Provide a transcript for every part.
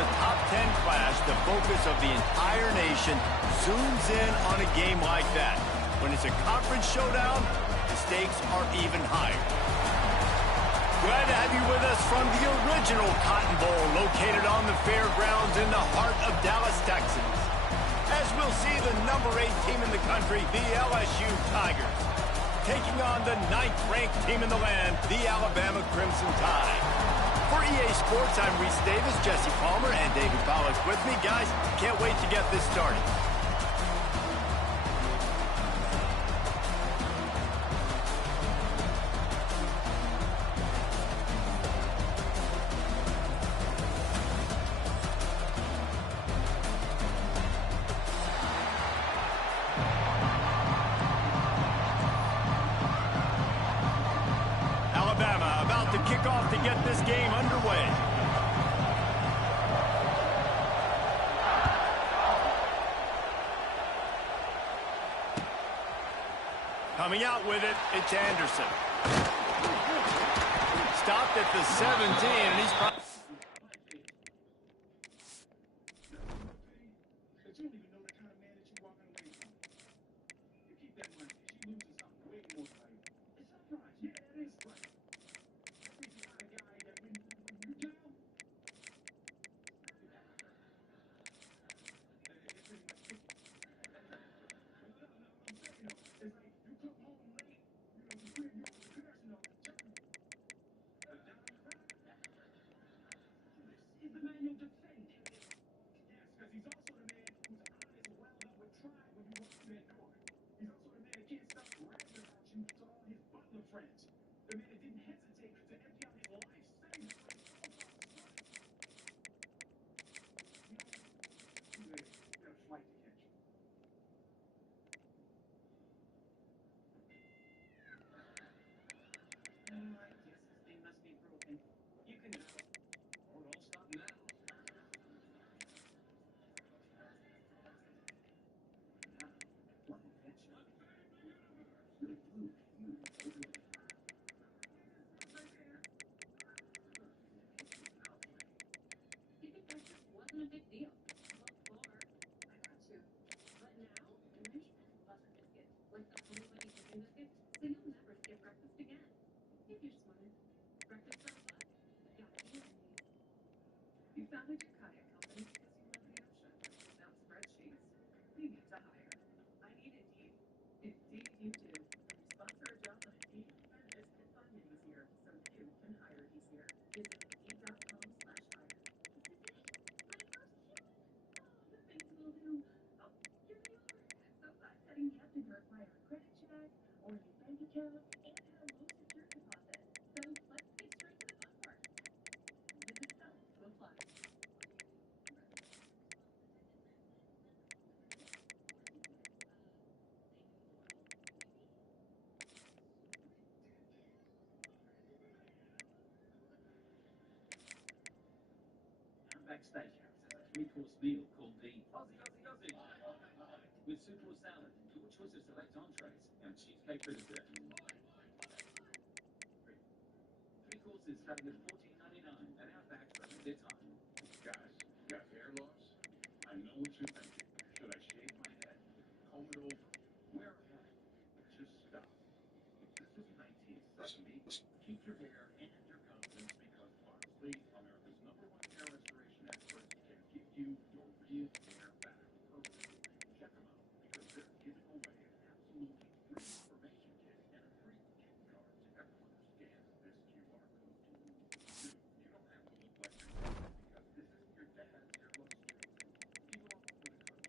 a top 10 clash, the focus of the entire nation zooms in on a game like that. When it's a conference showdown, the stakes are even higher. Glad to have you with us from the original Cotton Bowl, located on the fairgrounds in the heart of Dallas, Texas. As we'll see the number 8 team in the country, the LSU Tigers, taking on the 9th-ranked team in the land, the Alabama Crimson Tide. For EA Sports, I'm Reese Davis, Jesse Palmer, and David Pollack with me. Guys, can't wait to get this started. Alabama about to kick off to get this game underway. Coming out with it, it's Anderson. Stopped at the 17, and he's probably... Backstage has a three-course meal called the Aussie Aussie Aussie with soup or salad, your choice of select entrees and cheesecake for dessert. Three courses starting at $14.99 and Outback for a limited time. Guys, got hair loss? I know what you're thinking. Should I shave my head? Comb it over? Wear a hat? Just stop. This is 1970. Keep your hair and your confidence because honestly, America's #1 hair restoration experts can give you your real hair back perfectly. Check them out because they're giving away an absolutely free information kit and a free gift card to everyone who scans this QR code. Dude, you don't have to look like your dad because this isn't your dad's hair loss too. People all over the country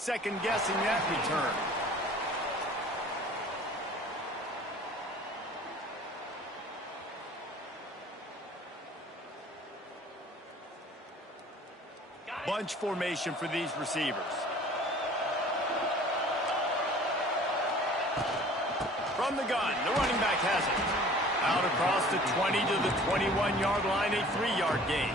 second-guessing that return. Bunch formation for these receivers. From the gun, the running back has it. Out across the 20 to the 21-yard line, a 3-yard gain.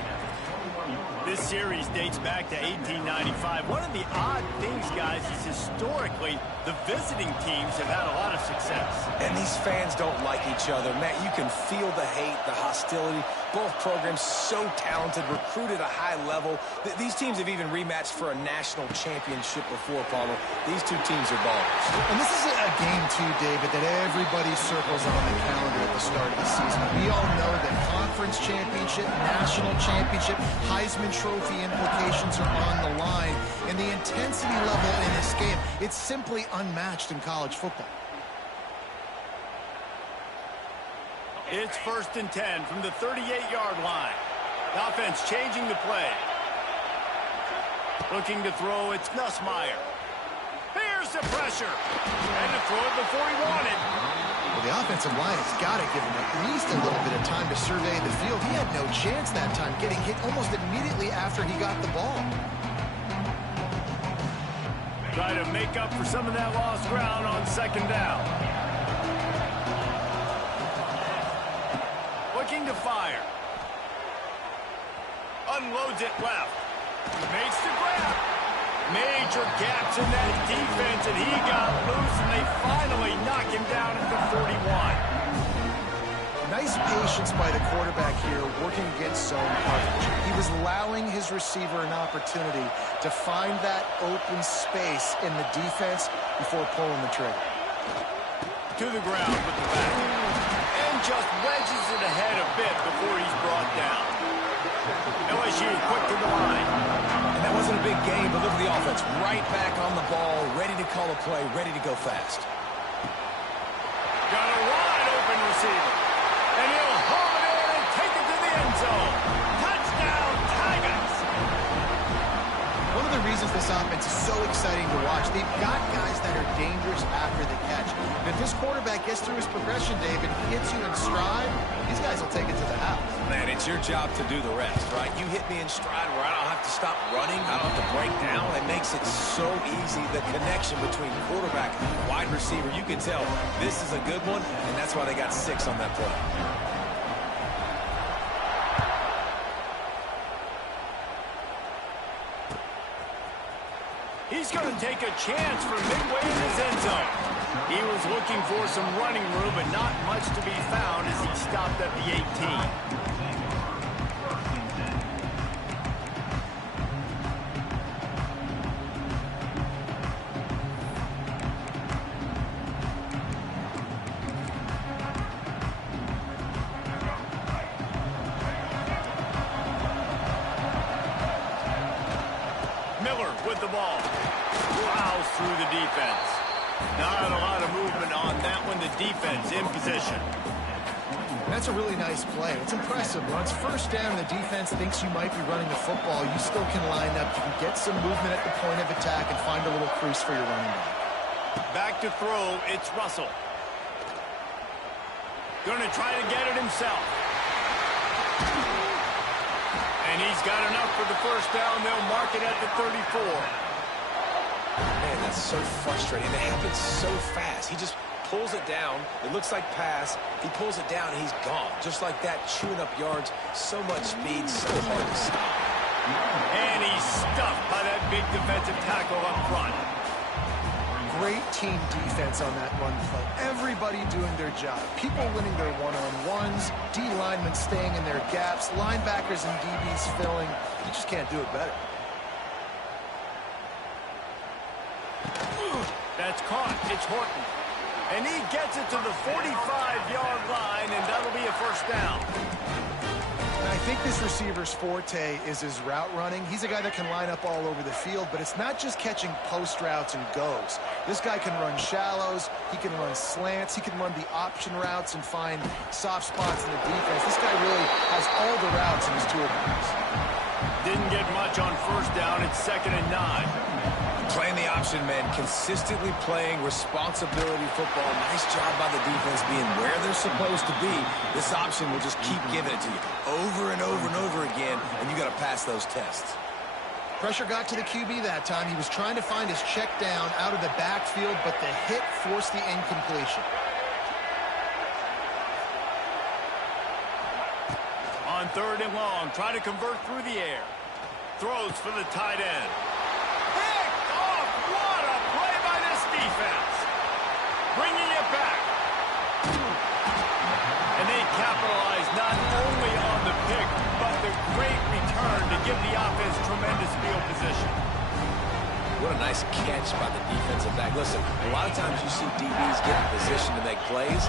This series dates back to 1895. One of the odd things, guys, is historically the visiting teams have had a lot of success. And these fans don't like each other. Matt, you can feel the hate, the hostility. Both programs so talented, recruited at a high level. These teams have even rematched for a national championship before, Paulo. These two teams are ballers. And this is a game, too, David, that everybody circles on the calendar at the start of the season. We all know that conference championship, national championship, Heisman Trophy implications are on the line. And the intensity level in this game, it's simply unmatched in college football. It's 1st and 10 from the 38-yard line. The offense changing the play. Looking to throw, it's Nussmeier. Here's the pressure. And to throw it before he wanted. Well, the offensive line has got to give him at least a little bit of time to survey the field. He had no chance that time, getting hit almost immediately after he got the ball. Try to make up for some of that lost ground on 2nd down. Looking to fire. Unloads it left. Makes the grab. Major gaps in that defense, and he got loose, and they finally knock him down at the 41. Nice patience by the quarterback here, working against zone coverage. He was allowing his receiver an opportunity to find that open space in the defense before pulling the trigger. To the ground with the back. And just wedges it ahead a bit before he's brought down. LSU quick to the line. And that wasn't a big game, but look at the offense. Right back on the ball, ready to call a play, ready to go fast. Got a wide open receiver. And he'll haul it in and take it to the end zone. Touchdown, Tigers! One of the reasons this offense is so exciting to watch, they've got guys that are dangerous after the catch. And if this quarterback gets through his progression, David, hits you in stride, these guys will take it to the house. Man, it's your job to do the rest, right? You hit me in stride where I don't have to stop running, I don't have to break down. It makes it so easy. The connection between quarterback and wide receiver, you can tell this is a good one, and that's why they got 6 on that play. He's going to take a chance from midway in his end zone. He was looking for some running room, but not much to be found as he stopped at the 18. Miller with the ball. Plows through the defense. Not a lot of movement on that one. The defense in position. That's a really nice play. It's impressive. Once 1st down, the defense thinks you might be running the football. You still can line up. You can get some movement at the point of attack and find a little crease for your running back. Back to throw. It's Russell. Going to try to get it himself. And he's got enough for the 1st down. They'll mark it at the 34. Man, that's so frustrating. It happens so fast. He just pulls it down. It looks like pass. He pulls it down, and he's gone. Just like that, chewing up yards. So much speed, so hard to stop. And he's stuffed by that big defensive tackle up front. Great team defense on that run play. Everybody doing their job. People winning their one-on-ones, D linemen staying in their gaps, linebackers and DBs filling. You just can't do it better. That's caught. It's Horton. And he gets it to the 45-yard line, and that'll be a 1st down. And I think this receiver's forte is his route running. He's a guy that can line up all over the field, but it's not just catching post routes and goes. This guy can run shallows, he can run slants, he can run the option routes and find soft spots in the defense. This guy really has all the routes in his toolbox. Didn't get much on 1st down. It's 2nd and 9. Playing the option option men consistently playing responsibility football. Nice job by the defense being where they're supposed to be. This option will just keep giving it to you over and over and over again, and you got to pass those tests. Pressure got to the QB that time. He was trying to find his check down out of the backfield, but the hit forced the incompletion. On 3rd and long, trying to convert through the air. Throws for the tight end. Picked off! What a play by this defense! Bringing it back. And they capitalize not only on the pick, but the great return to give the offense tremendous field position. What a nice catch by the defensive back. Listen, a lot of times you see DBs get in position to make plays,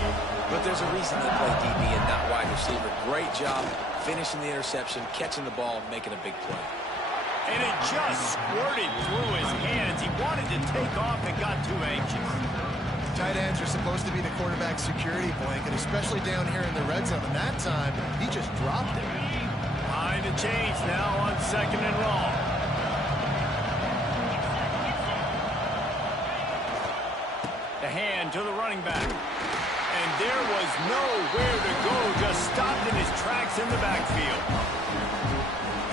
but there's a reason they play DB and not wide receiver. Great job finishing the interception, catching the ball, making a big play. And it just squirted through his hands. He wanted to take off and got too anxious. Tight ends are supposed to be the quarterback's security blanket, especially down here in the red zone. And that time, he just dropped it. Behind the chains now on 2nd and long. The hand to the running back. And there was nowhere to go, just stopped in his tracks in the backfield.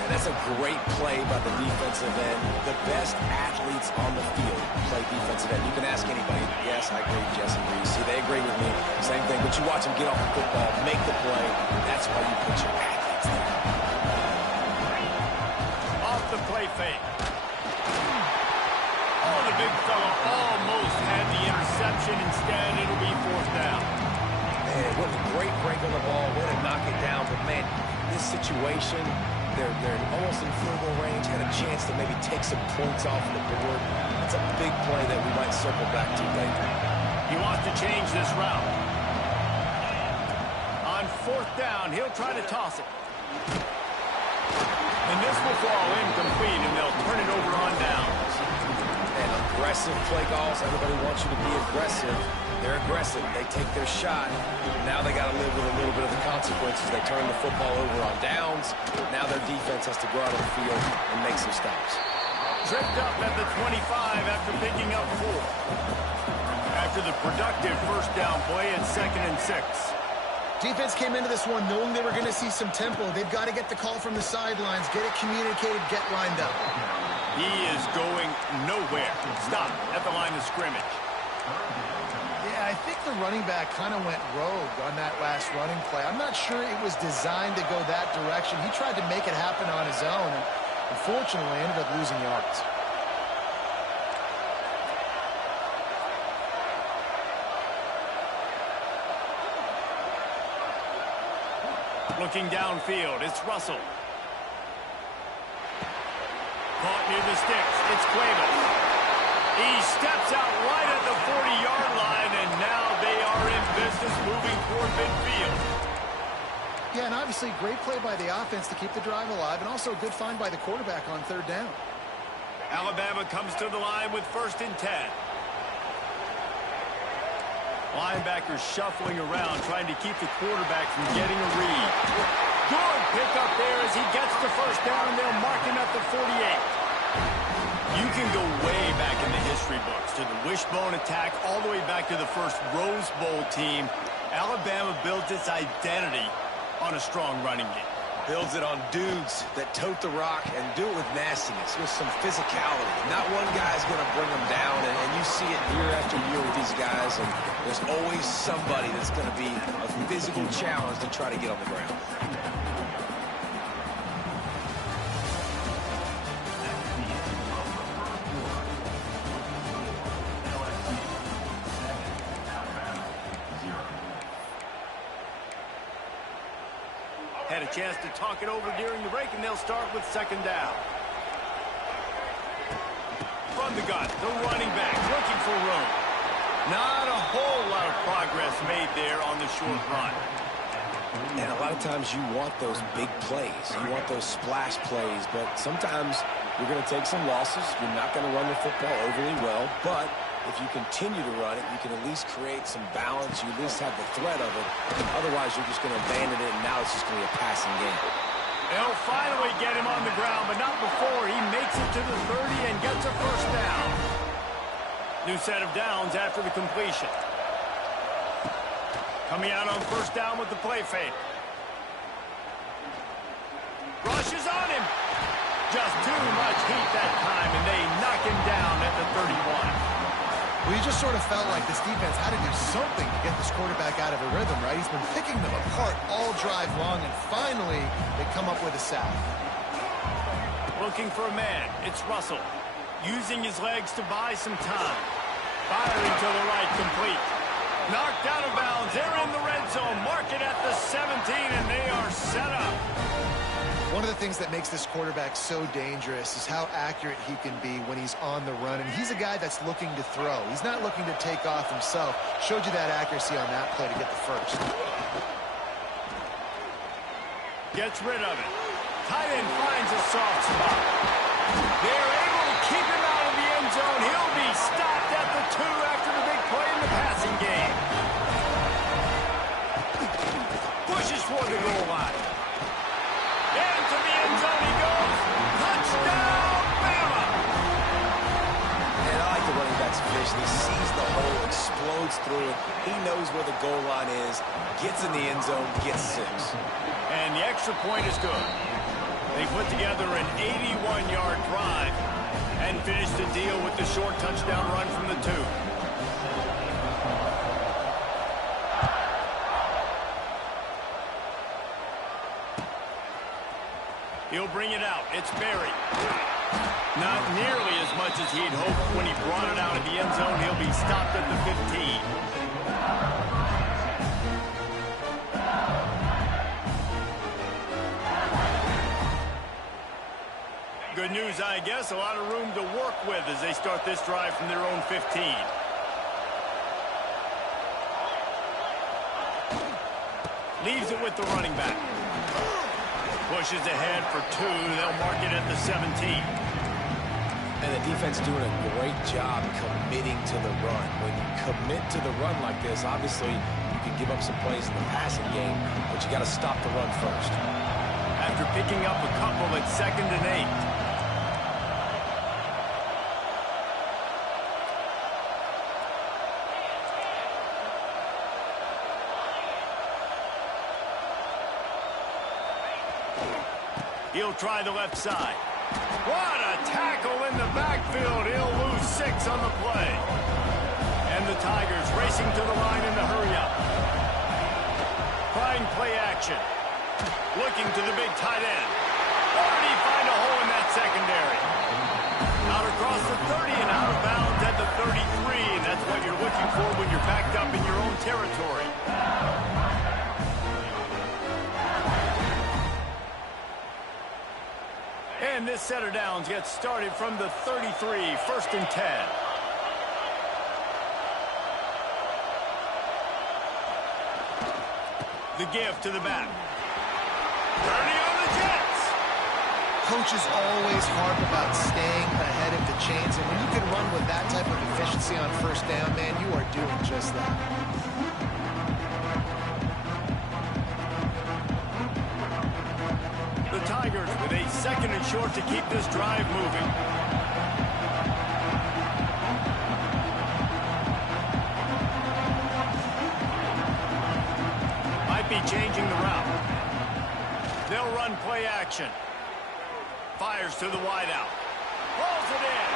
And that's a great play by the defensive end. The best athletes on the field play defensive end. You can ask anybody. Yes, I agree, Jesse Reese. See, they agree with me. Same thing. But you watch them get off the football, make the play. That's why you put your athletes there. Off the play fake. Oh, the big fella almost had the interception. Instead, it'll be 4th down. Man, what a great break on the ball. Way to knock it down. But, man, this situation, they're almost in field goal range, had a chance to maybe take some points off the board. That's a big play that we might circle back to later. He wants to change this route. On 4th down, he'll try to toss it. And this will fall incomplete, and they'll turn it over on downs. And aggressive play calls. Everybody wants you to be aggressive. They're aggressive. They take their shot. Now they got to live with a little bit of the consequences. They turn the football over on downs. Now their defense has to go out on the field and make some stops. Tripped up at the 25 after picking up 4. After the productive 1st down play at 2nd and 6. Defense came into this one knowing they were going to see some tempo. They've got to get the call from the sidelines, get it communicated, get lined up. He is going nowhere. Stop at the line of scrimmage. Yeah, I think the running back kind of went rogue on that last running play. I'm not sure it was designed to go that direction. He tried to make it happen on his own, and unfortunately ended up losing yards. Looking downfield, it's Russell. Caught near the sticks, it's Cuevas. He steps out right at the 40-yard line, and now they are in business moving toward midfield. Yeah, and obviously great play by the offense to keep the drive alive, and also a good find by the quarterback on 3rd down. Alabama comes to the line with 1st and 10. Linebackers shuffling around, trying to keep the quarterback from getting a read. Good pickup there as he gets the 1st down, and they'll mark him at the 48. You can go way back in the history books to the wishbone attack, all the way back to the first Rose Bowl team. Alabama built its identity on a strong running game. Builds it on dudes that tote the rock and do it with nastiness, with some physicality. Not one guy's going to bring them down, and you see it year after year with these guys, and there's always somebody that's going to be a physical challenge to try to get on the ground. Had a chance to talk it over during the break, and they'll start with 2nd down. From the gun, the running back looking for room. Not a whole lot of progress made there on the short run. And a lot of times you want those big plays. You want those splash plays, but sometimes you're going to take some losses. You're not going to run the football overly well, but if you continue to run it, you can at least create some balance. You at least have the threat of it. Otherwise, you're just going to abandon it, and now it's just going to be a passing game. They'll finally get him on the ground, but not before he makes it to the 30 and gets a 1st down. New set of downs after the completion. Coming out on first down with the play fake. Rushes on him. Just too much heat that time, and they knock him down at the 31. Well, you just sort of felt like this defense had to do something to get this quarterback out of a rhythm, right? He's been picking them apart all drive long, and finally they come up with a sack. Looking for a man. It's Russell. Using his legs to buy some time. Firing to the right, complete. Knocked out of bounds. They're in the red zone. Mark it at the 17, and they are set up. One of the things that makes this quarterback so dangerous is how accurate he can be when he's on the run. And he's a guy that's looking to throw. He's not looking to take off himself. Showed you that accuracy on that play to get the first. Gets rid of it. Tight end finds a soft spot. They're able to keep him out of the end zone. He'll be stopped at the 2 after the big play in the passing game. Pushes for the goal line. Into the end zone he goes. Touchdown, Bama! And I like the running back's vision. He sees the hole, explodes through it. He knows where the goal line is, gets in the end zone, gets 6. And the extra point is good. They put together an 81-yard drive and finished the deal with the short touchdown run from the 2. He'll bring it out. It's Berry. Not nearly as much as he'd hoped when he brought it out of the end zone. He'll be stopped at the 15. Good news, I guess. A lot of room to work with as they start this drive from their own 15. Leaves it with the running back. Pushes ahead for 2. They'll mark it at the 17. And the defense doing a great job committing to the run. When you commit to the run like this, obviously you can give up some plays in the passing game, but you got to stop the run first. After picking up a couple at 2nd and 8. He'll try the left side. What a tackle in the backfield. He'll lose 6 on the play. And the Tigers racing to the line in the hurry-up. Trying play action. Looking to the big tight end. Or did he find a hole in that secondary? Out across the 30 and out of bounds at the 33. And that's what you're looking for when you're backed up in your own territory. And this set of downs gets started from the 33, 1st and 10. The give to the back. Bernie on the Jets. Coaches always harp about staying ahead of the chains, and when you can run with that type of efficiency on first down, man, you are doing just that. The Tigers with a 2nd and short to keep this drive moving. Might be changing the route. They'll run play action. Fires to the wideout. Pulls it in.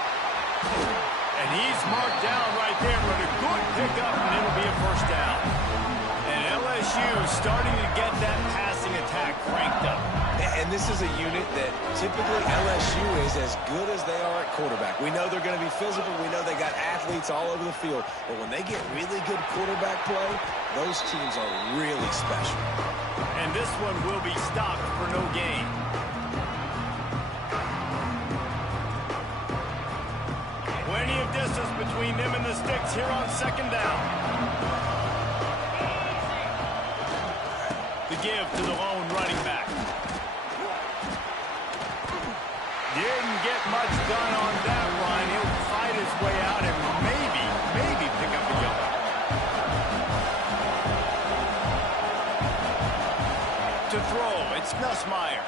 And he's marked down right there, but a good pickup, and it'll be a first down. And LSU starting to get that passing attack cranked up. And this is a unit that typically LSU is as good as they are at quarterback. We know they're going to be physical. We know they got athletes all over the field. But when they get really good quarterback play, those teams are really special. And this one will be stopped for no gain. Plenty of distance between them and the sticks here on 2nd down. The give to the lone running back. Didn't get much done on that run. He'll fight his way out and maybe pick up a yard. To throw, it's Nussmeier.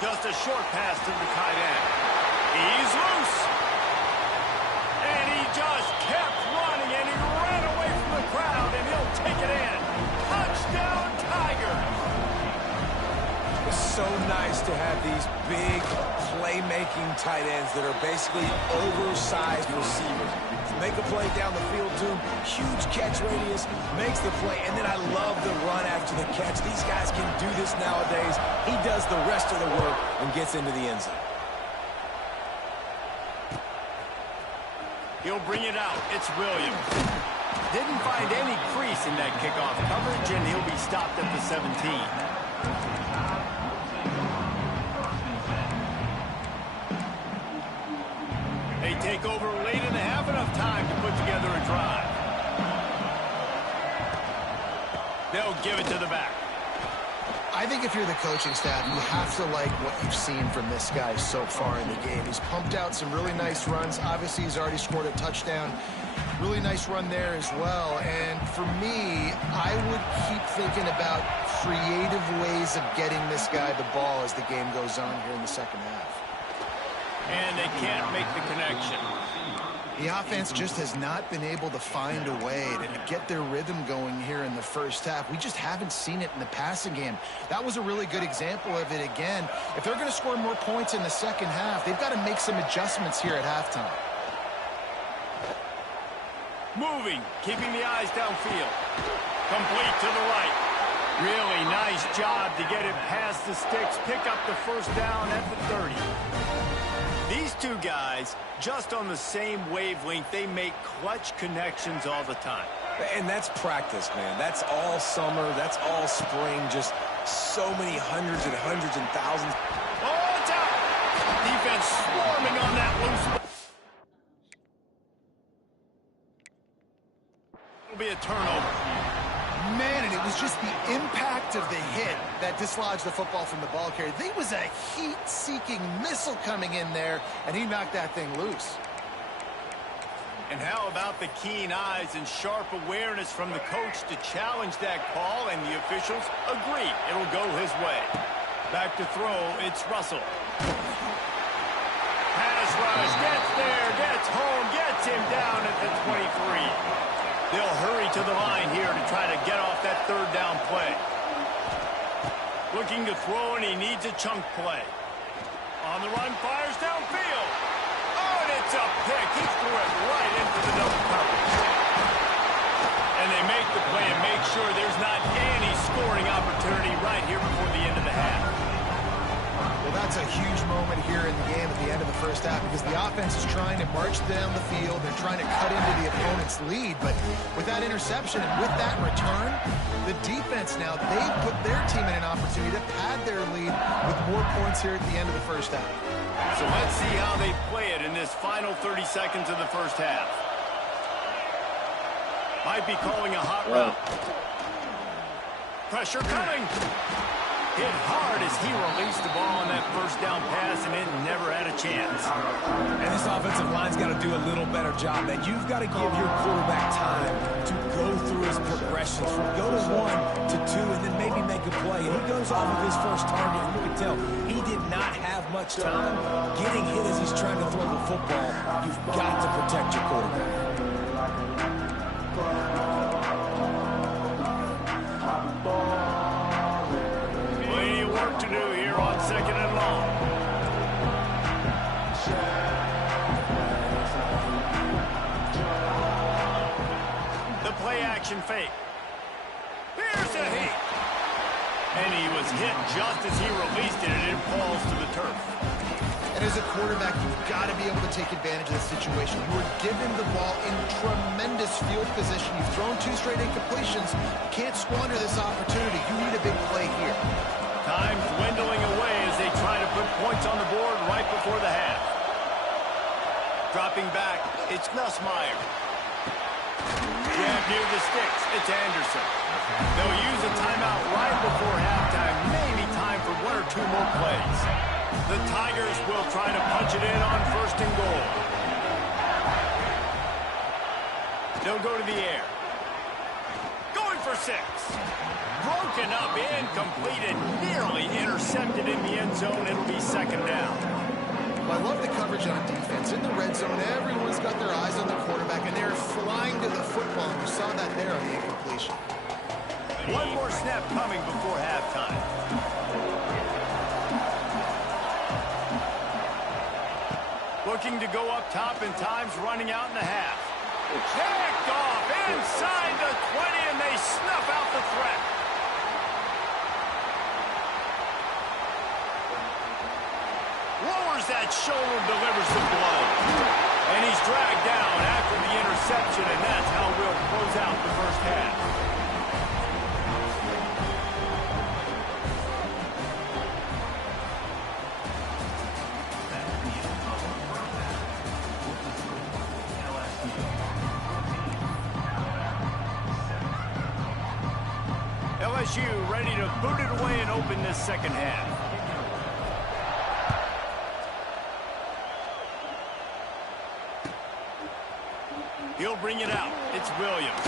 Just a short pass to the tight end. He's loose. used to have these big playmaking tight ends that are basically oversized receivers. Make a play down the field to him, huge catch radius, makes the play, and then I love the run after the catch. These guys can do this nowadays. He does the rest of the work and gets into the end zone. He'll bring it out. It's Williams. Didn't find any crease in that kickoff coverage, and he'll be stopped at the 17. They take over late in the half, enough time to put together a drive. They'll give it to the back. I think if you're the coaching staff, you have to like what you've seen from this guy so far in the game. He's pumped out some really nice runs. Obviously, he's already scored a touchdown. Really nice run there as well. And for me, I would keep thinking about creative ways of getting this guy the ball as the game goes on here in the second half. And they can't make the connection. The offense just has not been able to find a way to get their rhythm going here in the first half. We just haven't seen it in the passing game. That was a really good example of it again. If they're going to score more points in the second half, they've got to make some adjustments here at halftime. Moving, keeping the eyes downfield. Complete to the right. Really nice job to get it past the sticks, pick up the first down at the 30. These two guys, just on the same wavelength, they make clutch connections all the time. And that's practice, man. That's all summer. That's all spring. Just so many hundreds and hundreds and thousands. Oh, it's out! Defense swarming on that loose ball. It'll be a turnover. Man, and it was just the impact of the hit that dislodged the football from the ball carrier. There was a heat-seeking missile coming in there, and he knocked that thing loose. And how about the keen eyes and sharp awareness from the coach to challenge that call, and the officials agree it'll go his way. Back to throw, it's Russell. Pass rush, gets there, gets home, gets him down at the 23. They'll hurry to the line here to try to get off that third down play. Looking to throw, and he needs a chunk play. On the run, fires downfield. Oh, and it's a pick. He threw it right into the double coverage. And they make the play and make sure there's not any scoring opportunity right here before the end of the half. Well, that's a huge moment here in the game at the end of the first half because the offense is trying to march down the field. They're trying to cut into the opponent's lead. But with that interception and with that return, the defense now, they've put their team in an opportunity to pad their lead with more points here at the end of the first half. So let's see how they play it in this final 30 seconds of the first half. Might be calling a hot route. Pressure coming. Hit hard as he released the ball on that first down pass, and it never had a chance. And this offensive line's got to do a little better job, man. You've got to give your quarterback time to go through his progressions from go to 1 to 2 and then maybe make a play. And he goes off of his first target, and you can tell he did not have much time getting hit as he's trying to throw the football. You've got to protect your quarterback. To do here on second and long. The play action fake. Here's a hit. And he was hit just as he released it, and it falls to the turf. And as a quarterback, you've got to be able to take advantage of the situation. You were given the ball in tremendous field position. You've thrown 2 straight incompletions. You can't squander this opportunity. You need a big play here. Time dwindling away as they try to put points on the board right before the half. Dropping back, it's Nussmeier. Jab near the sticks, it's Anderson. They'll use a timeout right before halftime, maybe time for 1 or 2 more plays. The Tigers will try to punch it in on first and goal. They'll go to the air. Going for 6. Broken up, incomplete, and nearly intercepted in the end zone. It'll be second down. Well, I love the coverage on defense. In the red zone, everyone's got their eyes on the quarterback, and they're flying to the football. You saw that there on the incompletion. 1 more snap coming before halftime. looking to go up top, and time's running out in the half. Picked off inside the 20, and they snuff out the threat. Lowers that shoulder, delivers the blow. And he's dragged down after the interception, and that's how we'll close out the first half. LSU ready to boot it away and open this second half. He'll bring it out. It's Williams.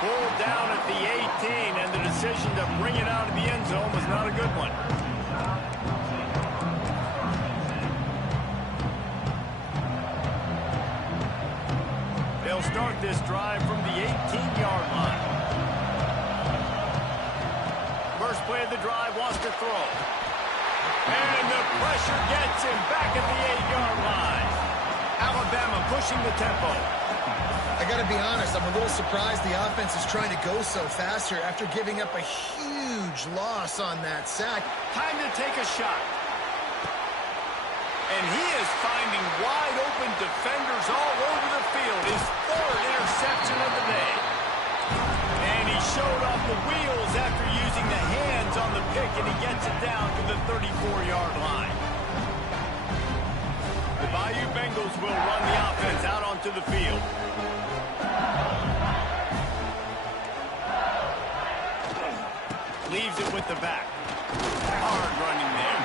Pulled down at the 18, and the decision to bring it out of the end zone was not a good one. They'll start this drive from the 18-yard line. First play of the drive, wants to throw. And the pressure gets him back at the 8-yard line. Alabama pushing the tempo. I got to be honest, I'm a little surprised the offense is trying to go so fast here after giving up a huge loss on that sack. Time to take a shot. And he is finding wide open defenders all over the field. His third interception of the day. And he showed off the wheels after using the hands on the pick, and he gets it down to the 34-yard line. The Bayou Bengals will run the offense out onto the field. Leaves it with the back. Hard running there.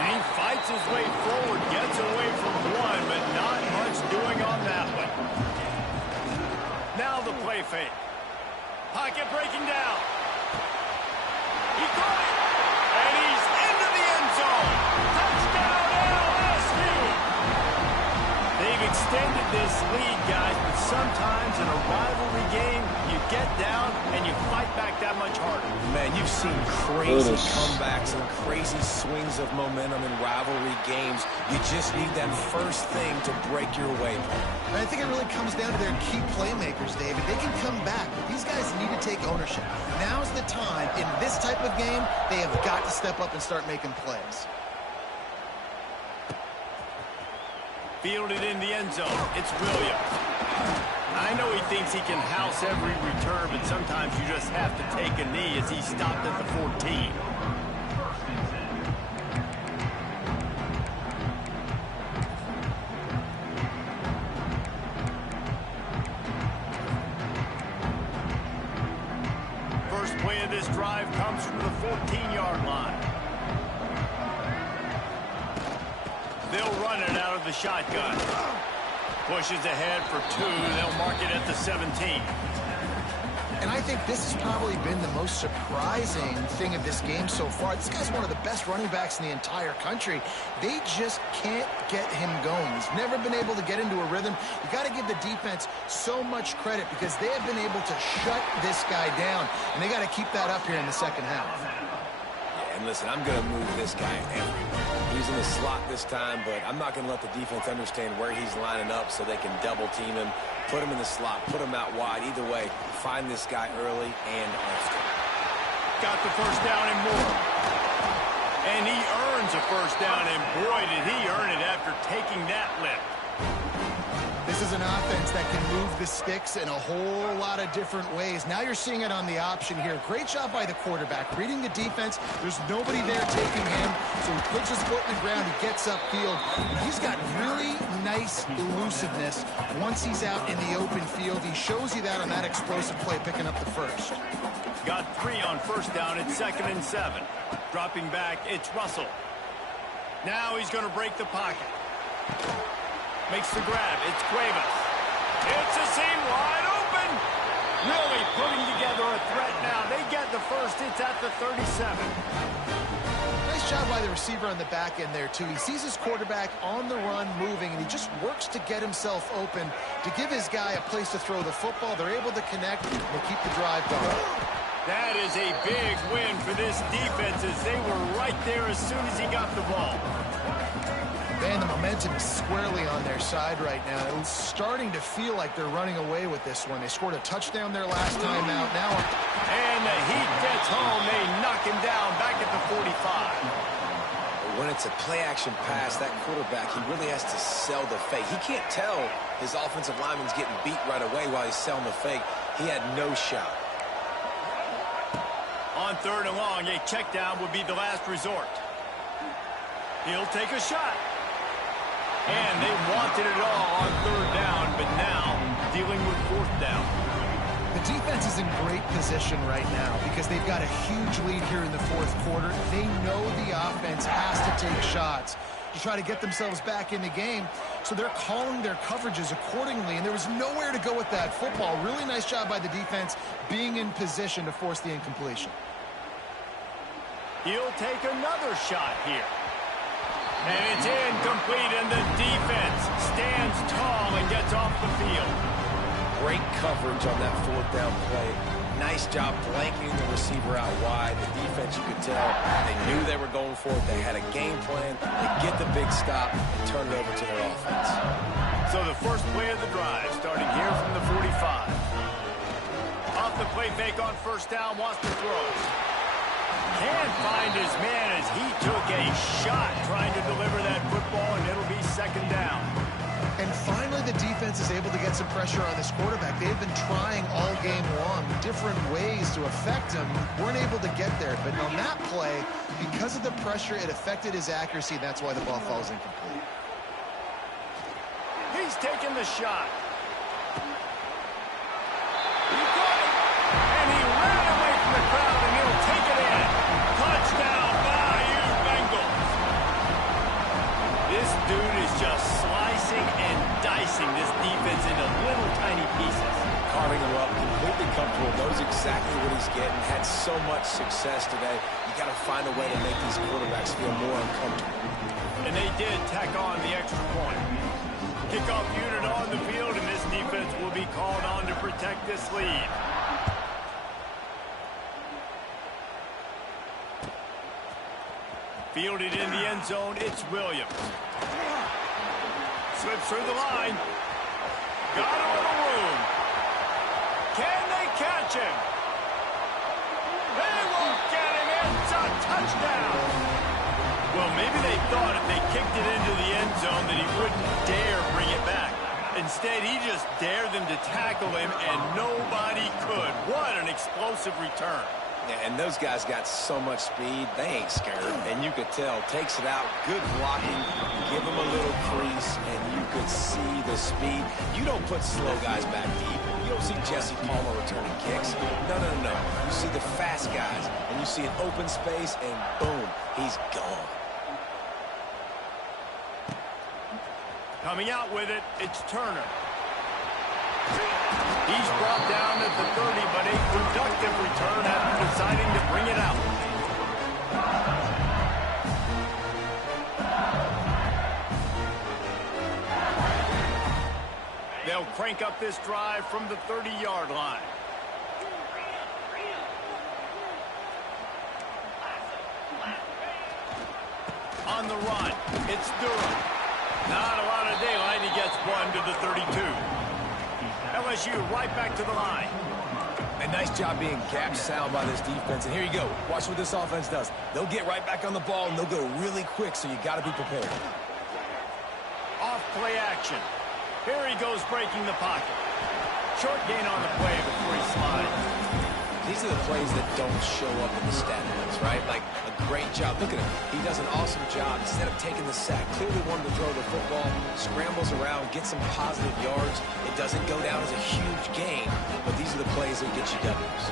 And he fights his way forward, gets away from one, but not much doing on that one. Now the play fake. Pocket breaking down. He caught it. And he's into the end zone. Touchdown LSU. They've extended this lead, guys, but sometimes in a rivalry game, you get down and you fight back that much harder. Man, you've seen crazy comebacks and crazy swings of momentum in rivalry games. You just need that first thing to break your way. And I think it really comes down to their key playmakers, David. They can come back, but these guys need to take ownership. Now's the time. In this type of game, they have got to step up and start making plays. Fielded in the end zone. It's Williams. I know he thinks he can house every return, but sometimes you just have to take a knee as he stopped at the 14. First play of this drive comes from the 14-yard line. They'll run it out of the shotgun. Pushes ahead for two. They'll mark it at the 17. And I think this has probably been the most surprising thing of this game so far. This guy's one of the best running backs in the entire country. They just can't get him going. He's never been able to get into a rhythm. You got to give the defense so much credit because they have been able to shut this guy down. And they got to keep that up here in the second half. Yeah, and listen, I'm going to move this guy everywhere. He's in the slot this time, but I'm not going to let the defense understand where he's lining up so they can double team him, put him in the slot, put him out wide. Either way, find this guy early and often. Got the first down and more. And he earns a first down, and boy, did he earn it after taking that lift. This is an offense that can move the sticks in a whole lot of different ways. Now you're seeing it on the option here. Great job by the quarterback. Reading the defense, there's nobody there taking him, so he puts his foot in the ground, he gets upfield. He's got really nice elusiveness once he's out in the open field. He shows you that on that explosive play, picking up the first. Got 3 on first down. It's 2nd and 7. Dropping back, it's Russell. Now he's going to break the pocket. Makes the grab. It's Cuevas. It's a seam wide open. Really putting together a threat now. They get the first. It's at the 37. Nice job by the receiver on the back end there, too. He sees his quarterback on the run moving, and he just works to get himself open to give his guy a place to throw the football. They're able to connect, and they keep the drive going. That is a big win for this defense as they were right there as soon as he got the ball. Man, the momentum is squarely on their side right now. It's starting to feel like they're running away with this one. They scored a touchdown their last time out. Now, and the Heat gets home. They knock him down back at the 45. When it's a play-action pass, that quarterback, he really has to sell the fake. He can't tell his offensive lineman's getting beat right away while he's selling the fake. He had no shot. On 3rd and long, a check down would be the last resort. He'll take a shot. And they wanted it all on 3rd down, but now dealing with 4th down. The defense is in great position right now because they've got a huge lead here in the 4th quarter. They know the offense has to take shots to try to get themselves back in the game, so they're calling their coverages accordingly, and there was nowhere to go with that football. Really nice job by the defense being in position to force the incompletion. He'll take another shot here. And it's incomplete, and the defense stands tall and gets off the field. Great coverage on that 4th down play. Nice job blanketing the receiver out wide. The defense, you could tell, they knew they were going for it. They had a game plan to get the big stop and turn it over to their offense. So the first play of the drive, starting here from the 45. Off the play fake on 1st down, wants to throw. Can't find his man as he took a shot trying to deliver that football, and it'll be 2nd down. And finally, the defense is able to get some pressure on this quarterback. They've been trying all game long different ways to affect him. Weren't able to get there. But on that play, because of the pressure, it affected his accuracy. That's why the ball falls incomplete. He's taking the shot. He got it. And he ran away from the crowd, and he'll take it in. Touchdown, Bayou Bengals. This dude is just slicing and dicing this defense into little tiny pieces. Carving him up, completely comfortable, knows exactly what he's getting, had so much success today. You got to find a way to make these quarterbacks feel more uncomfortable. And they did tack on the extra point. Kickoff unit on the field, and this defense will be called on to protect this lead. Fielded in the end zone, it's Williams. Slips through the line. Got a little room. Can they catch him? They won't get him. It's a touchdown. Well, maybe they thought if they kicked it into the end zone that he wouldn't dare bring it back. Instead, he just dared them to tackle him, and nobody could. What an explosive return. Yeah, and those guys got so much speed, they ain't scared. And you could tell, takes it out, good blocking, give them a little crease, and you could see the speed. You don't put slow guys back deep. You don't see Jesse Palmer returning kicks. No. You see the fast guys, and you see an open space, and boom, he's gone. Coming out with it, it's Turner. He's brought down at the 30, but a productive return after deciding to bring it out. They'll crank up this drive from the 30-yard line. On the run, it's Durham. Not a lot of daylight. He gets one to the 32. LSU right back to the line. A nice job being gap sound by this defense. And here you go. Watch what this offense does. They'll get right back on the ball, and they'll go really quick, so you got to be prepared. Off play action. Here he goes breaking the pocket. Short gain on the play before he slides. These are the plays that don't show up in the stat books, right? Like a great job. Look at him. He does an awesome job. Instead of taking the sack, clearly wanted to throw the football, scrambles around, gets some positive yards. It doesn't go down as a huge gain, but these are the plays that get you W's.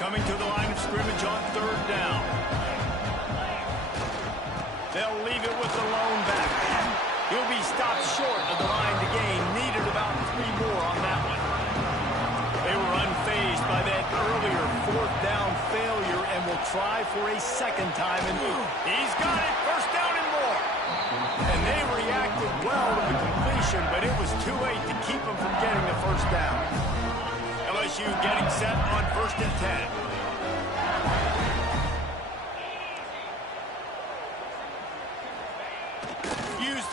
Coming to the line of scrimmage on 3rd down. They'll leave it with the lone back. He'll be stopped short of the line to gain. Needed about 3 more on that one. They were unfazed by that earlier 4th down failure and will try for a 2nd time. And he's got it. 1st down and more. And they reacted well to the completion, but it was too late to keep them from getting the 1st down. LSU getting set on 1st and 10.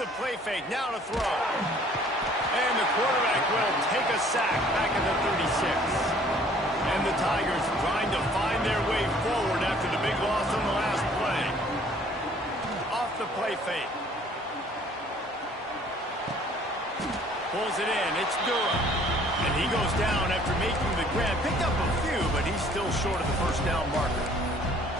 the play fake. Now to throw. And the quarterback will take a sack back at the 36. And the Tigers trying to find their way forward after the big loss on the last play. Off the play fake. Pulls it in. It's Durham. And he goes down after making the grab. Picked up a few, but he's still short of the first down marker.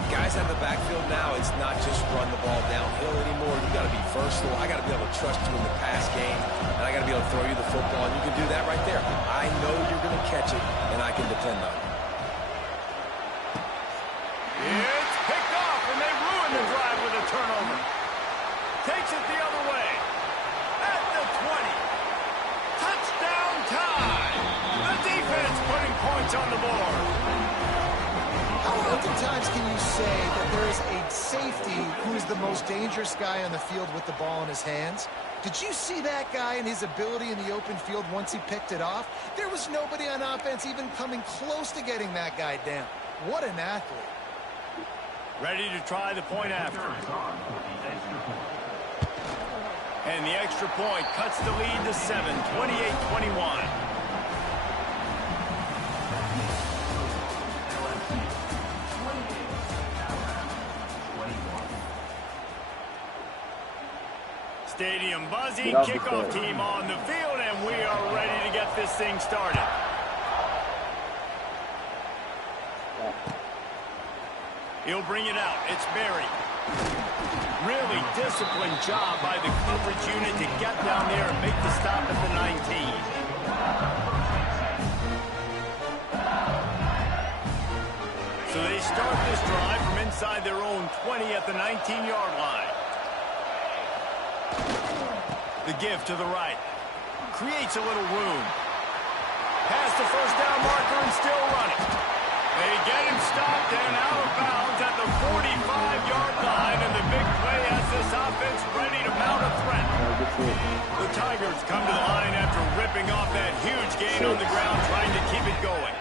Guys out of the backfield now, it's not just run the ball downhill anymore. You got to be versatile. I got to be able to trust you in the pass game, and I got to be able to throw you the football, and you can do that right there. I know you're going to catch it, and I can depend on it. It's picked off, and they ruin the drive with a turnover. Takes it the other way. At the 20. Touchdown time. The defense putting points on the board. How oftentimes can you say that there is a safety who is the most dangerous guy on the field with the ball in his hands? Did you see that guy and his ability in the open field once he picked it off? There was nobody on offense even coming close to getting that guy down. What an athlete. Ready to try the point after. And the extra point cuts the lead to 7, 28-21. Stadium buzzing, kickoff team on the field, and we are ready to get this thing started. He'll bring it out. It's Berry. Really disciplined job by the coverage unit to get down there and make the stop at the 19. So they start this drive from inside their own 20 at the 19-yard line. The give to the right. Creates a little room. Past the first down marker and still running. They get him stopped and out of bounds at the 45-yard line, and the big play has this offense ready to mount a threat. The Tigers come to the line after ripping off that huge gain on the ground, trying to keep it going.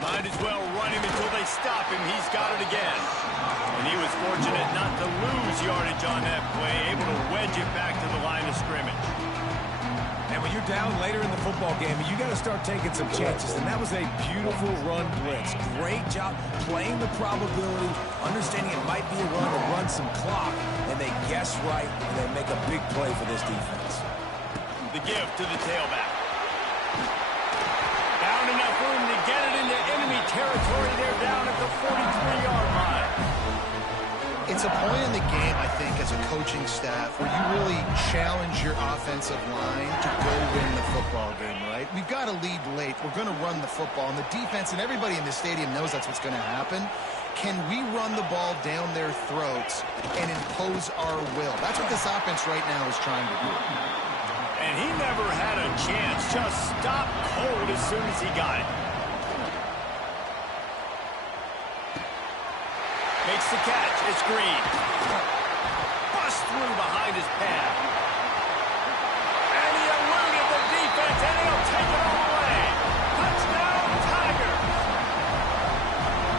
Might as well run him until they stop him. He's got it again. And he was fortunate not to lose yardage on that play, able to wedge it back to the line of scrimmage. And when you're down later in the football game, you got to start taking some chances. And that was a beautiful run blitz. Great job playing the probability, understanding it might be a run to run some clock, and they guess right, and they make a big play for this defense. The give to the tailback. Found enough room to get it into enemy territory. They're down at the 43-yard line. It's a point in the game, I think, as a coaching staff where you really challenge your offensive line to go win the football game, right? We've got to lead late. We're going to run the football. And the defense and everybody in the stadium knows that's what's going to happen. Can we run the ball down their throats and impose our will? That's what this offense right now is trying to do. And he never had a chance. Just stopped cold as soon as he got it. Makes the catch. It's Green. Bust through behind his pad. And he eluded the defense, and he'll take it all away. Touchdown, Tigers.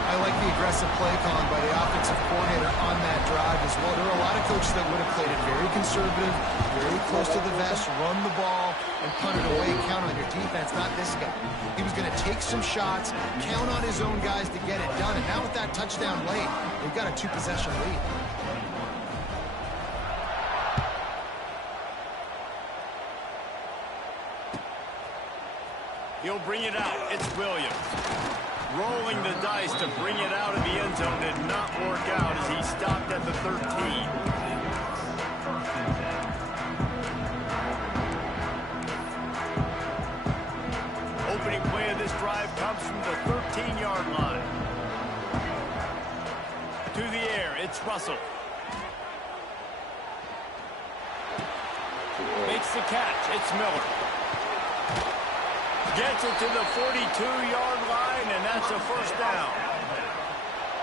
I like the aggressive play calling by the offensive coordinator on that drive as well. There are a lot of coaches that would have played it very conservative, very close to the vest, run the ball, and punt it away, count on your defense, not this guy. He was going to take some shots, count on his own guys to get it done, and now with that touchdown late, they've got a 2-possession lead. He'll bring it out. It's Williams. Rolling the dice to bring it out of the end zone did not work out as he stopped at the 13. Opening play of this drive comes from the 13-yard line. To the air, it's Russell. Makes the catch, it's Miller. Gets it to the 42-yard line, and that's a first down.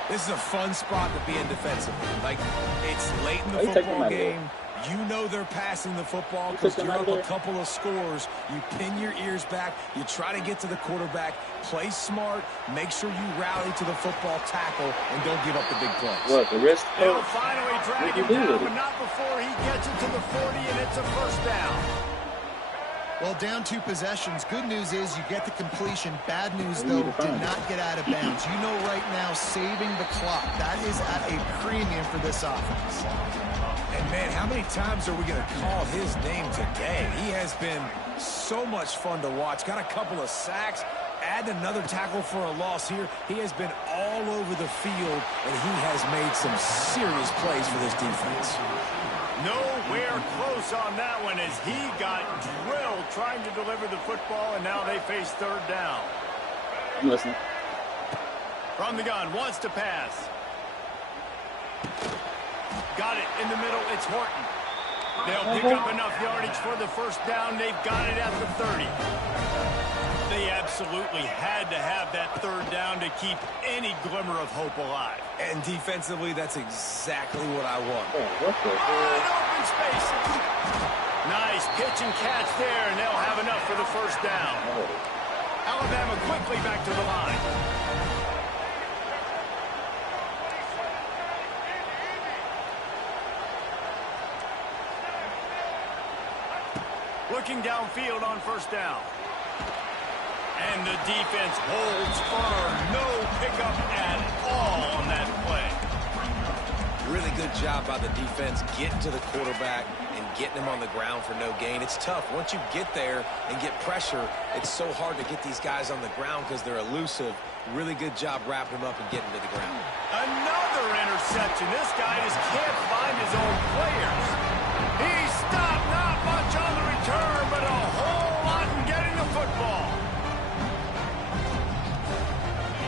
This is a fun spot to be in defensively. Like, it's late in the football game. You know they're passing the football because you're up a couple of scores. You pin your ears back. You try to get to the quarterback. Play smart. Make sure you rally to the football tackle and don't give up the big plays. What, the wrist? They'll finally drag him down, but not before he gets it to the 40, and it's a first down. Well, down 2 possessions. Good news is you get the completion. Bad news, though, did not get out of bounds. You know right now, saving the clock. That is at a premium for this offense. And, man, how many times are we going to call his name today? He has been so much fun to watch. Got a couple of sacks. Add another tackle for a loss here. He has been all over the field, and he has made some serious plays for this defense. Nowhere close on that one as he got drilled trying to deliver the football, and now they face third down. I'm listening. From the gun, wants to pass. Got it in the middle. It's Horton. They'll pick up enough yardage for the first down. They've got it at the 30. They absolutely had to have that third down to keep any glimmer of hope alive. And defensively, that's exactly what I want. Wide open spaces. Nice pitch and catch there, and they'll have enough for the first down. Alabama quickly back to the line. Looking downfield on first down. And the defense holds firm. No pickup at all on that play. Really good job by the defense getting to the quarterback and getting him on the ground for no gain. It's tough. Once you get there and get pressure, it's so hard to get these guys on the ground because they're elusive. Really good job wrapping him up and getting to the ground. Another interception. This guy just can't find his own players. He stopped not much on the return, but a whole lot in getting the football.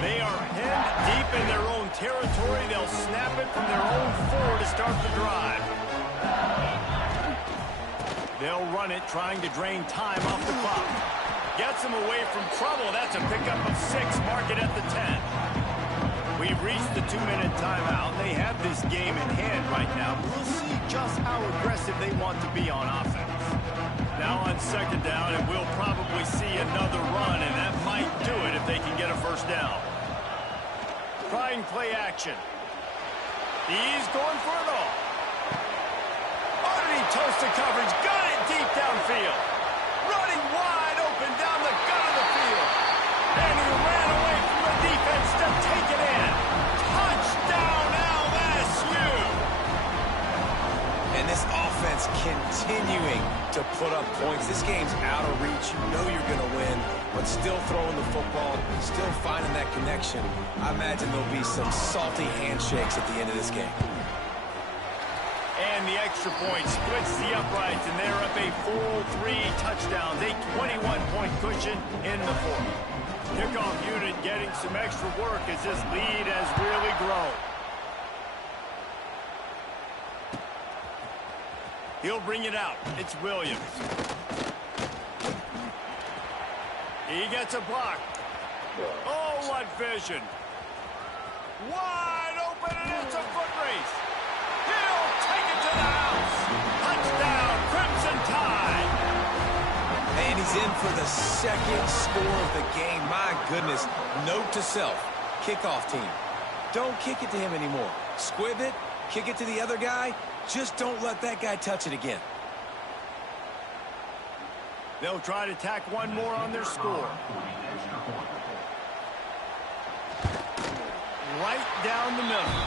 They are pinned deep in their own territory. They'll snap it from their own 4 to start the drive. They'll run it, trying to drain time off the clock. Gets them away from trouble. That's a pickup of 6. Mark it at the 10. We've reached the 2-minute timeout. They have this game in hand right now. We'll see just how aggressive they want to be on offense. Now on second down, and we'll probably see another run, and that might do it if they can get a first down. Trying play action. He's going for it all. Underneath toasted coverage. Got it deep downfield. Running wide open down the gut of the field. And he ran away from the defense to take it in. Touchdown LSU. And this offense continuing to put up points. This game's out of reach. You know you're going to win, but still throwing the football, still finding that connection. I imagine there'll be some salty handshakes at the end of this game. And the extra point splits the uprights, and they're up a full 3 touchdowns, a 21-point cushion in the 4th. Kickoff unit getting some extra work as this lead has really grown. He'll bring it out. It's Williams. He gets a block. Oh, what vision. Wide open, and it's a foot race. He'll take it to the house. Touchdown, Crimson Tide. And he's in for the 2nd score of the game. My goodness. Note to self, kickoff team. Don't kick it to him anymore. Squib it, kick it to the other guy. Just don't let that guy touch it again. They'll try to tack one more on their score. Right down the middle.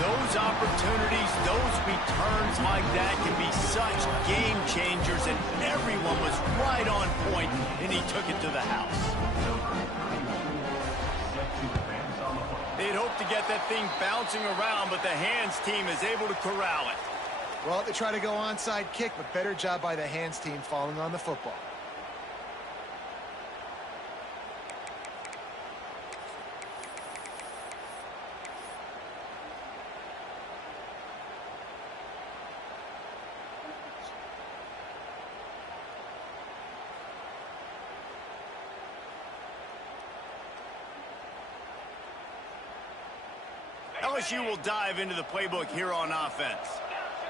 Those opportunities, those returns like that can be such game changers, and everyone was right on point, and he took it to the house. They'd hoped to get that thing bouncing around, but the hands team is able to corral it. Well, they try to go onside kick, but better job by the hands team falling on the football. LSU will dive into the playbook here on offense.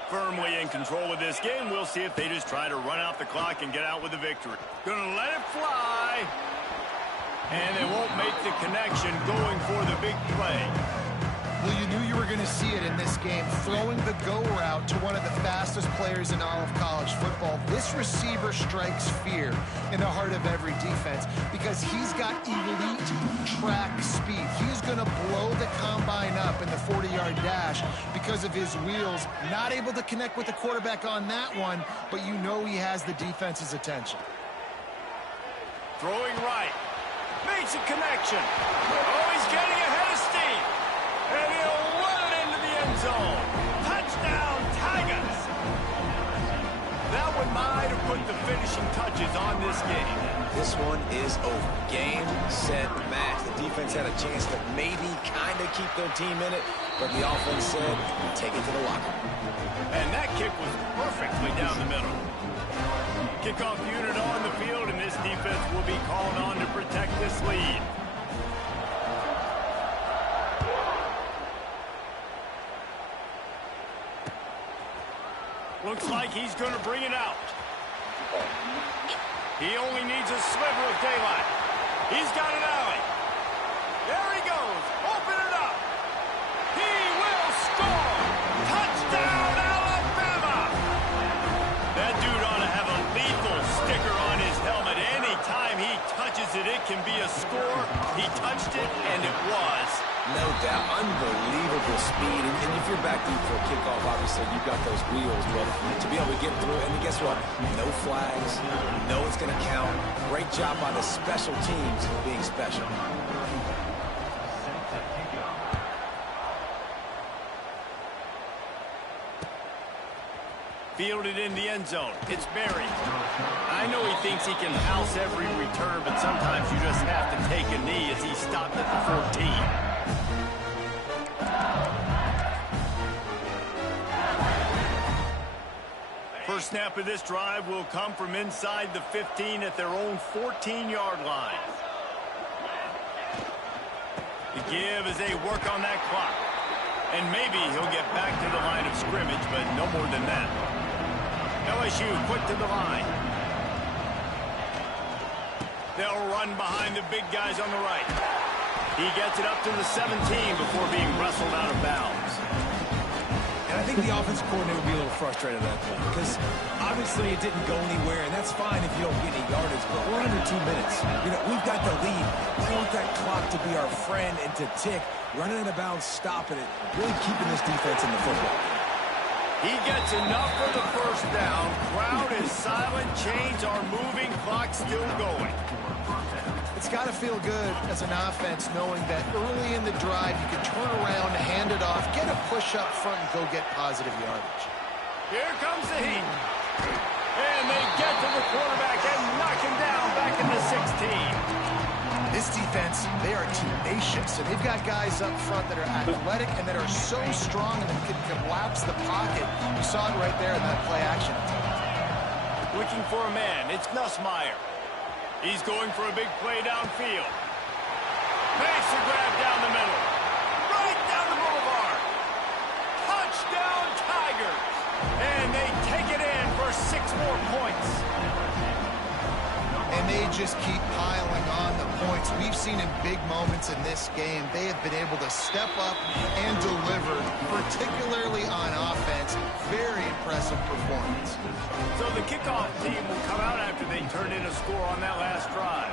Firmly in control of this game. We'll see if they just try to run out the clock and get out with a victory. Gonna let it fly. And they won't make the connection going for the big play. Well, you knew you were going to see it in this game. Throwing the go route to one of the fastest players in all of college football. This receiver strikes fear in the heart of every defense because he's got elite track speed. He's going to blow the combine up in the 40-yard dash because of his wheels. Not able to connect with the quarterback on that one, but you know he has the defense's attention. Throwing right. Makes a connection. Oh, he's getting ahead of steam. And he'll run it into the end zone. Touchdown, Tigers. That one might have put the finishing touches on this game. This one is over. Game, set, match. The defense had a chance to maybe kind of keep their team in it, but the offense said, take it to the locker room. And that kick was perfectly down the middle. Kickoff unit on the field, and this defense will be called on to protect this lead. Looks like he's going to bring it out. He only needs a sliver of daylight. He's got an alley. There he goes. Open it up. He will score. Touchdown, Alabama. That dude ought to have a lethal sticker on his helmet. Anytime he touches it, it can be a score. He touched it, and it was. No doubt. Unbelievable speed. And if you're back deep for a kickoff, obviously you've got those wheels. But to be able to get through it, and guess what? No flags. You know it's going to count. Great job by the special teams being special. Fielded in the end zone. It's Berry. I know he thinks he can house every return, but sometimes you just have to take a knee as he stopped at the 14. First snap of this drive will come from inside the 15 at their own 14-yard line. The give as they work on that clock. And maybe he'll get back to the line of scrimmage, but no more than that. LSU quick to the line. They'll run behind the big guys on the right. He gets it up to the 17 before being wrestled out of bounds. And I think the offensive coordinator would be a little frustrated at that point because obviously it didn't go anywhere, and that's fine if you don't get any yardage, but we're under 2 minutes. You know, we've got the lead. We want that clock to be our friend and to tick, running out of bounds, stopping it, really keeping this defense in the football. He gets enough for the first down. Crowd is silent. Chains are moving. Clock still going. It's got to feel good as an offense knowing that early in the drive you can turn around, hand it off, get a push up front, and go get positive yardage. Here comes the heat. And they get to the quarterback and knock him down back in the 16. This defense, they are tenacious, and they've got guys up front that are athletic and that are so strong and that can collapse the pocket. You saw it right there in that play action. Looking for a man. It's Nussmeier. He's going for a big play downfield. Makes a grab down the middle. Right down the boulevard. Touchdown, Tigers. And they take it in for 6 more points. And they just keep piling on the points. We've seen in big moments in this game, they have been able to step up and deliver, particularly on offense. Very impressive performance. So the kickoff team will come out after they turn in a score on that last drive.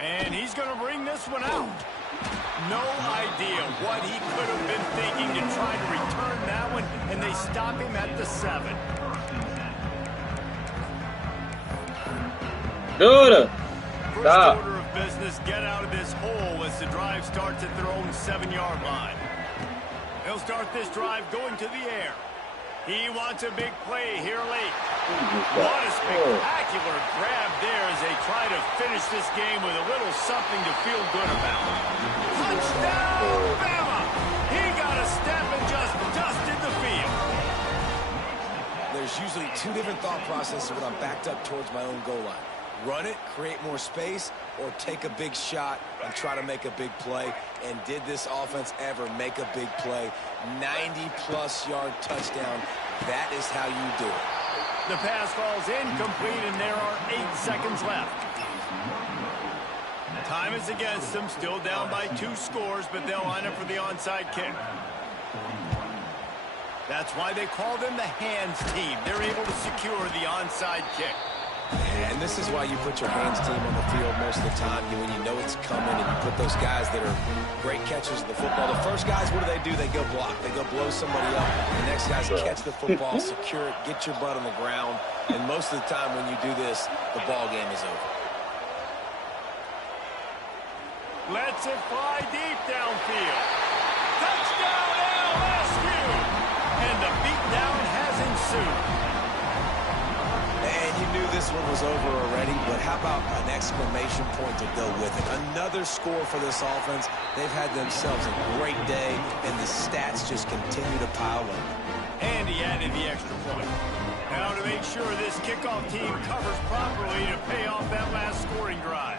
And he's going to bring this one out. No idea what he could have been thinking to try to return that one, and they stop him at the 7. Good. First order of business, get out of this hole as the drive starts at their own 7-yard line. They'll start this drive going to the air. He wants a big play here late. What a spectacular grab there as they try to finish this game with a little something to feel good about. Touchdown, Bama! He got a step and just dusted the field. There's usually 2 different thought processes when I'm backed up towards my own goal line. Run it, create more space, or take a big shot and try to make a big play. And did this offense ever make a big play? 90-plus yard touchdown. That is how you do it. The pass falls incomplete, and there are 8 seconds left. Time is against them, still down by 2 scores, but they'll line up for the onside kick. That's why they call them the hands team. They're able to secure the onside kick. And this is why you put your hands team on the field most of the time when you know it's coming, and you put those guys that are great catchers of the football. The first guys, what do? They go block. They go blow somebody up. The next guys catch the football, secure it, get your butt on the ground. And most of the time when you do this, the ball game is over. Lets it fly deep downfield. Touchdown, LSU! And the beatdown has ensued. And you knew this one was over already, but how about an exclamation point to go with it? Another score for this offense. They've had themselves a great day, and the stats just continue to pile up. And he added the extra point. Now to make sure this kickoff team covers properly to pay off that last scoring drive.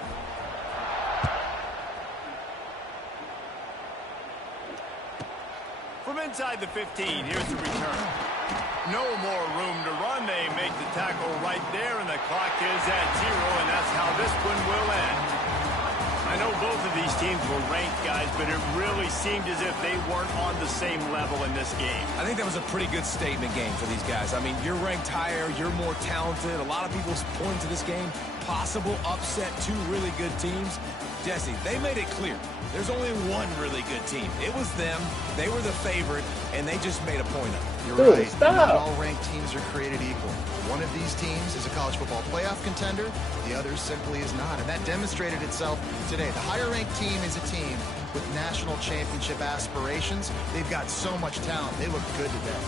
From inside the 15, here's the return. No more room to run. They make the tackle right there, and the clock is at 0, and that's how this one will end. I know both of these teams were ranked, guys, but it really seemed as if they weren't on the same level in this game. I think that was a pretty good statement game for these guys. I mean, you're ranked higher, you're more talented. A lot of people point to this game, possible upset, 2 really good teams. Jesse, they made it clear. There's only one really good team. It was them. They were the favorite, and they just made a point of it. You're right. Not all ranked teams are created equal. One of these teams is a college football playoff contender. The other simply is not, and that demonstrated itself today. The higher-ranked team is a team with national championship aspirations. They've got so much talent. They look good today.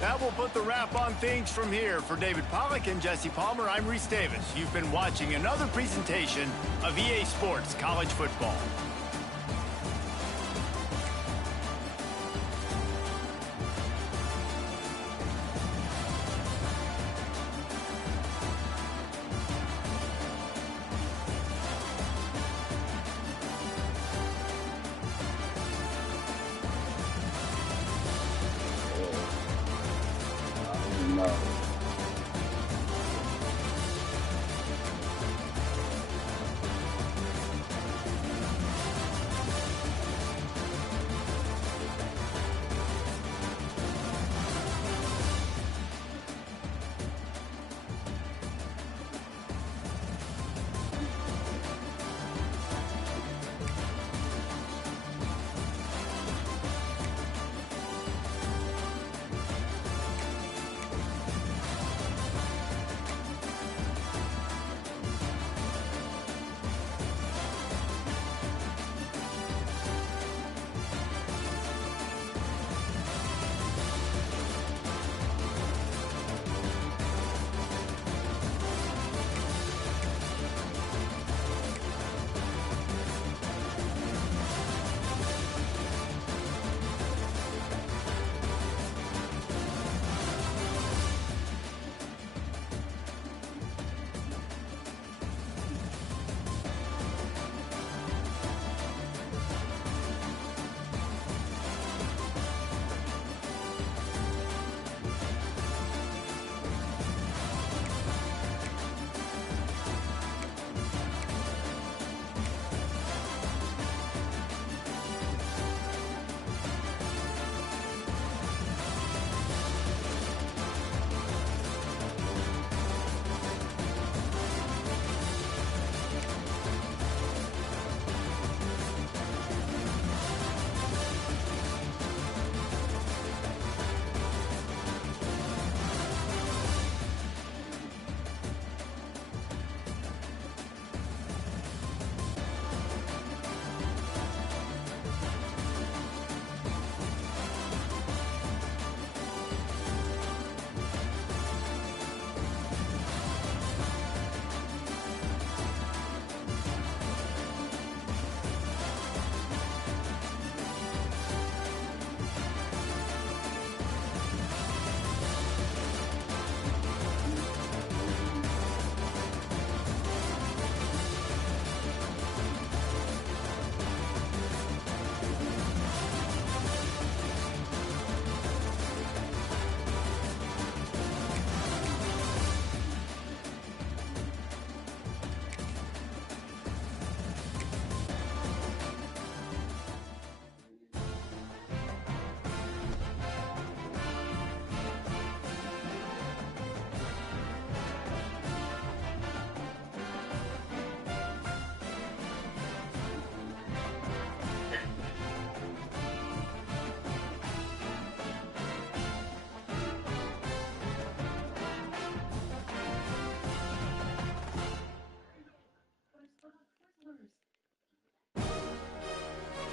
That will put the wrap on things from here. For David Pollack and Jesse Palmer, I'm Reese Davis. You've been watching another presentation of EA Sports College Football.